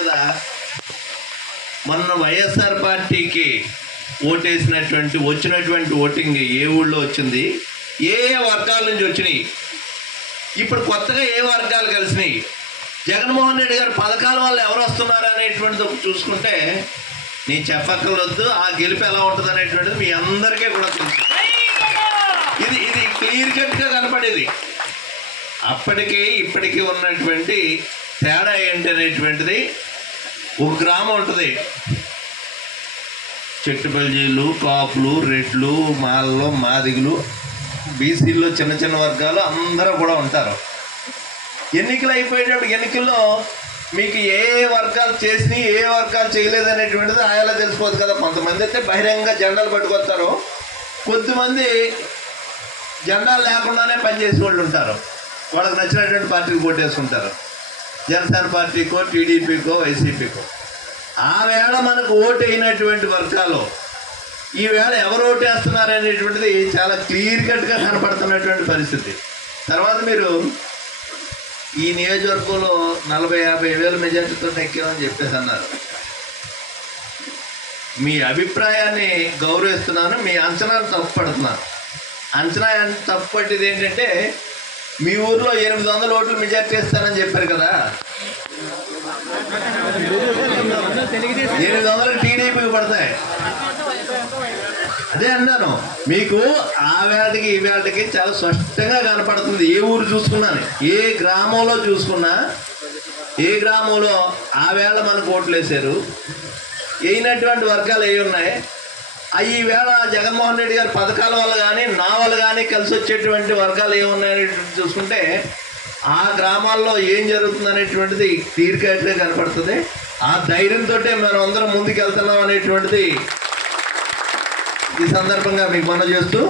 మీద మొన్న వైఎస్ఆర్ పార్టీకి వచ్చినటువంటి ఓటింగ్ ఏ ఊళ్ళో వచ్చింది, ఏ వర్గాల నుంచి వచ్చినాయి, ఇప్పుడు కొత్తగా ఏ వర్గాలు కలిసినాయి, జగన్మోహన్ రెడ్డి గారు పథకాల వల్ల ఎవరు వస్తున్నారు అనేటువంటిది చూసుకుంటే నేను చెప్పక్కర్లొద్దు. ఆ గెలుపు ఎలా ఉంటుంది అనేటువంటిది మీ అందరికీ కూడా తెలుసు. ఇది క్లియర్ కట్గా కనపడేది. అప్పటికి ఇప్పటికీ ఉన్నటువంటి తేడా ఏంటి అనేటువంటిది, ఒక గ్రామం ఉంటుంది, చెట్టుబల్జీలు, కాపులు, రెడ్లు, మాలలో, మాదిగులు, బీసీల్లో చిన్న చిన్న వర్గాలు అందరూ కూడా ఉంటారు. ఎన్నికలు అయిపోయేటప్పుడు ఎన్నికల్లో మీకు ఏ వర్గాలు చేసినాయి, ఏ వర్గాలు చేయలేదు అనేటువంటిది ఆయాలా తెలిసిపోదు కదా. కొంతమంది అయితే బహిరంగ జెండాలు పట్టుకొస్తారు, కొద్దిమంది జెండాలు లేకుండానే పనిచేసే వాళ్ళు ఉంటారు. వాళ్ళకి నచ్చినటువంటి పార్టీకి ఓటేసుకుంటారు, జనసేన పార్టీకో, టీడీపీకో, వైసీపీకో. ఆ వేళ మనకు ఓటు అయినటువంటి వర్గాలు ఈవేళ ఎవరు ఓటేస్తున్నారు అనేటువంటిది చాలా క్లియర్ కట్గా కనపడుతున్నటువంటి పరిస్థితి. తర్వాత మీరు ఈ నియోజకవర్గంలో 40-50 వేల మెజార్టీతో ఎక్కామని చెప్పేసి అన్నారు. మీ అభిప్రాయాన్ని గౌరవిస్తున్నాను, మీ అంచనాను తప్పుపడుతున్నాను. అంచనా తప్పు పట్టిది ఏంటంటే, మీ ఊర్లో 800 ఓట్లు మెజార్టీ ఇస్తానని చెప్పారు కదా, 800 టీడీపీకి పడతాయి. అదే అన్నాను, మీకు ఆ వేళకి ఈ వేళకి చాలా స్పష్టంగా కనపడుతుంది. ఏ ఊరు చూసుకున్నాను, ఏ గ్రామంలో చూసుకున్నా, ఏ గ్రామంలో ఆ వేళ మనకు ఓట్లు వేశారు, అయినటువంటి వర్గాలు ఏ ఉన్నాయి, ఈ వేళ జగన్మోహన్ రెడ్డి గారి పథకాల వల్ల కానీ నా వల్ల కానీ కలిసి వచ్చేటువంటి వర్గాలు ఏమున్నాయనేటువంటి చూసుకుంటే ఆ గ్రామాల్లో ఏం జరుగుతుంది అనేటువంటిది క్లియర్గా కనపడుతుంది. ఆ ధైర్యంతో మనం అందరం ముందుకు వెళ్తున్నాం అనేటువంటిది ఈ సందర్భంగా మీకు మనం చేస్తూ